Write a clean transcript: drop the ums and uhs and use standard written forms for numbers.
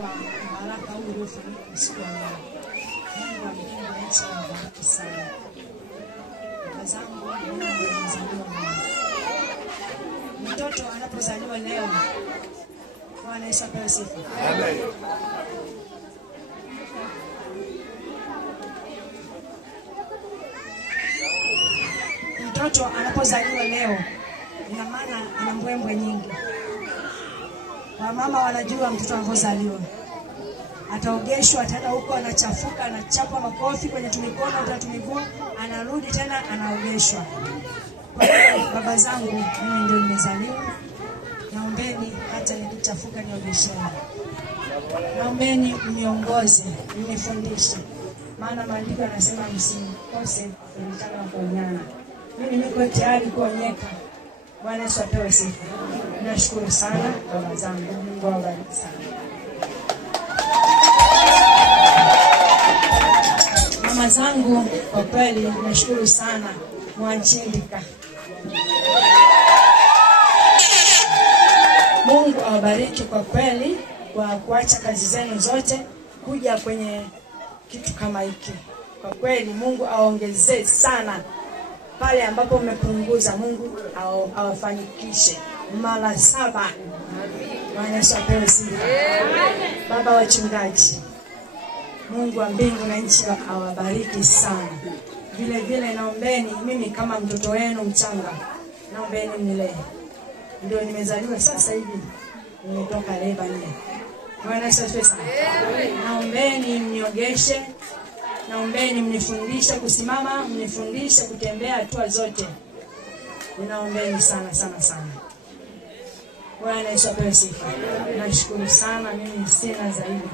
kwa baraka huu uliofanyika siku ya leo. Mungu amekuwa nchi ya baraka sana. Baba zangu, Mungu amezaliwa leo. Mtoto anapozaliwa leo, Bwana Yesu apewe sifa. Amen. Mtoto anapozaliwa leo, ina maana ana mbwembwe nyingi. Wamama wanajua mtoto anapozaliwa ataogeshwa, ataenda huko anachafuka, anachapwa makofi kwenye tumikono au tumiguu, anarudi tena anaogeshwa. Kwa hiyo baba zangu, mimi ndio nimezaliwa. Naombeni hata nikichafuka niogesheni. Naombeni mniongoze, mnifundishe. Maana maandiko yanasema msikose kukutana na kuonyana. Mimi niko tayari kuonyeka. Bwana Yesu apewe sifa. Nashukuru sana baba zangu. Mungu awabariki sana. Mama zangu, kwa kweli nashukuru sana Mwanchindika. Mungu awabariki kwa kweli kwa kuacha kazi zenu zote kuja kwenye kitu kama hiki. Kwa kweli Mungu aongezee sana. Pale ambapo umepunguza, Mungu awafanikishe mara 7. Bwana Yesu apewe sifa. Baba wachungaji, Mungu wa mbingu na nchi awabariki sana. Vile vile naombeni mimi kama mtoto wenu mchanga, naombeni mnilee. Ndio nimezaliwa sasa hivi. Nimetoka Lebanon. Bwana Yesu apewe sana. Naombeni mniogeshe. Naombeni mnifundishe kusimama, mnifundishe kutembea hatua zote. Ninaombeni sana sana sana. Bwana Yesu apewe sifa. Nashukuru sana, mimi sina zaidi.